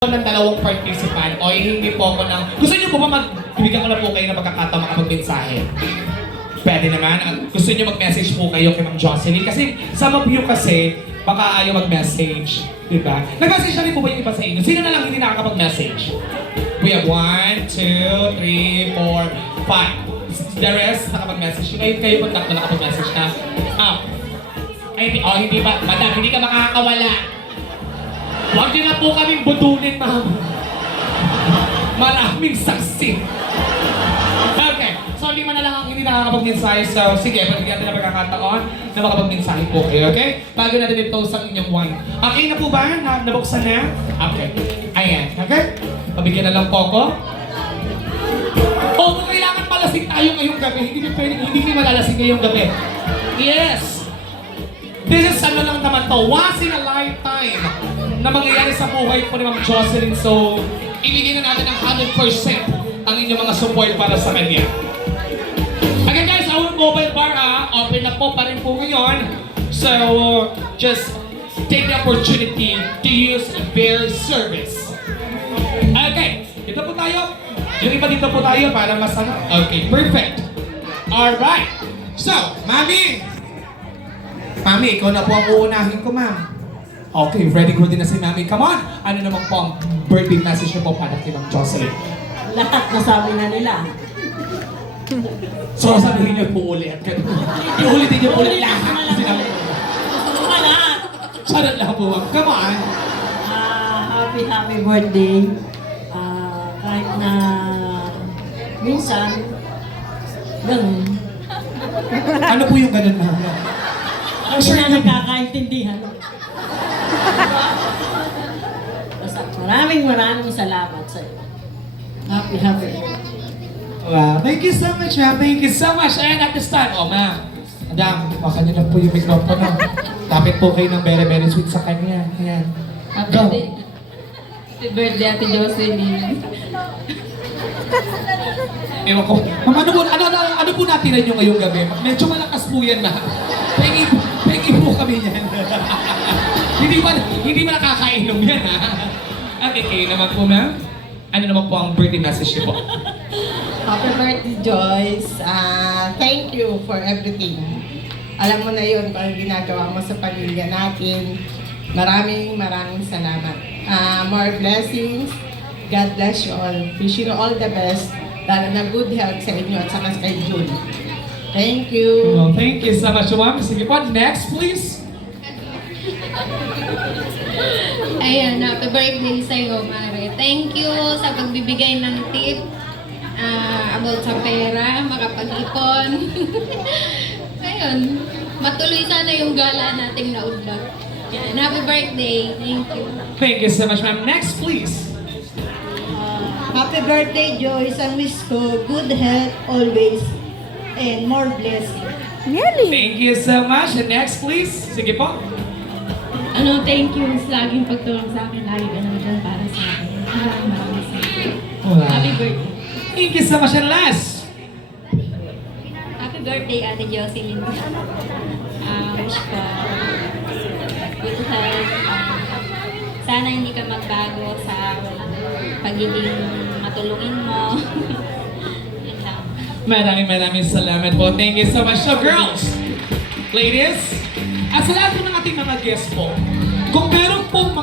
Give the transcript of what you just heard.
ng dalawang participant o hihingi po ako ng... Gusto niyo po ba bibigyan ko na po kayo ng pagkakataon makapag-mensahe? Pwede naman. Gusto niyo mag-message po kayo kay Ma'am Jocelyn? Kasi some of you kasi baka ayaw mag-message. Diba? Nag-message na rin po ba yung iba sa inyo? Sino na lang hindi nakakapag-message? We have 1, 2, 3, 4, 5. The rest nakapag-message. Kayo po tatlo nakapag-message na. Hindi ba? Madam, hindi ka makakawala. Huwag niyo na po kaming budunin, ma'am. Maraming saksi. Okay. So, lima na lang ang hindi nakakapag-mensahe. So, sige, pagbigyan natin na pagkakataon na makapag-mensahe po kayo, okay? Bago natin i-toast ang inyong wine. Okay na po ba? Nabuksan na? Okay. Ayan. Okay? Pabigyan na lang po ako. Kung kailangan malasing tayo ngayong gabi, hindi kayo malalasing ngayong gabi. Yes! This is ano lang naman to, once in a lifetime na mangyayari sa buhay po ni Ma'am Jocelyn. So, ibigay na natin ang 100% ang inyong mga support para sa kanya. Again guys, our mobile bar open na po pa rin po ngayon. So, just take the opportunity to use their service. Okay, dito po tayo. Yung iba dito po tayo para mas ano. Okay, perfect. Alright. So, Mami, ikaw na po ang uunahin ko, ma'am. Okay, ready ko din na si Mami. Come on! Ano naman po ang birthday message niyo po para kay Ma'am Jocelyn? Lahat nasabi na nila. So, sabihin niyo po ulit. Iulitin niyo po ulit lahat. Gusto mo lahat. Sarap lang po, ma'am. Come on! Happy birthday. Kahit na minsan, ganun. Ano po yung ganun, ma'am? Hindi na nagkakaintindihan. Basta maraming salamat sa iyo. Happy. Wow, thank you so much, ma'am. Thank you so much. And at this time, ma'am. Madam, baka niyo na po yung microphone. Lapit po kayo ng very sweet sa kanya. Ayan. Go. Happy birthday, Ate Jocelyn. Ewan ko. Ma'am, ano po natin nyo ngayong gabi? Medyo malakas po yan, ma'am. Pengi po kami yan. hindi ba nakakainom yan, ha? Okay, kayo naman po, ma'am. Ano naman po ang birthday message niyo po? Happy birthday, Joyce. Thank you for everything. Alam mo na yun kung ang ginagawa mo sa pamilya natin. Maraming salamat. More blessings. God bless you all. Wishing you all the best. Lalo na good health sa inyo at saka kay June. Thank you. Well, thank you so much, ma'am. Sige po, next please. Ayan, happy birthday sa'yo, Mare. Thank you sa pagbibigay ng tip about sa pera, makapag-ipon. Ayun, matuloy sana yung gala nating naudlot. Yan, happy birthday. Thank you. Thank you so much, ma'am. Next please. Happy birthday, Joyce. Ang wish ko, good health always and more blessing. Thank you so much. And next please. Sige po. Thank you sa laging pagtulong sa akin. Lagi ka naman dyan para sa akin. Maraming salamat. Wow. Happy birthday. Thank you so much. And last. Happy birthday, Ate Jocelyn. Wish ko good health. Sana hindi ka magbago sa pagiging matulungin mo. Yun lang. Maraming salamat po. Thank you so much. So girls, ladies, at sa lahat po ng ating mga guests po, kung meron pong